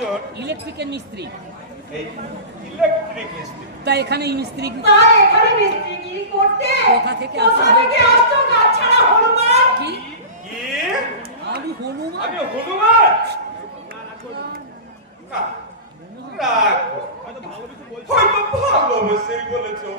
একজন ইলেকট্রিকের মিস্ত্রি। এই ইলেকট্রিক মিস্ত্রি। তা এখানে মিস্ত্রি তাই এখানে মিস্ত্রিগিরি করতে কোথা থেকে আসছো? গাছছাড়া হনুমান। কি কি? আমি হনুমান? আমি হনুমান? না, রাগ। হয়তো ভালোবেসেই বলেছো।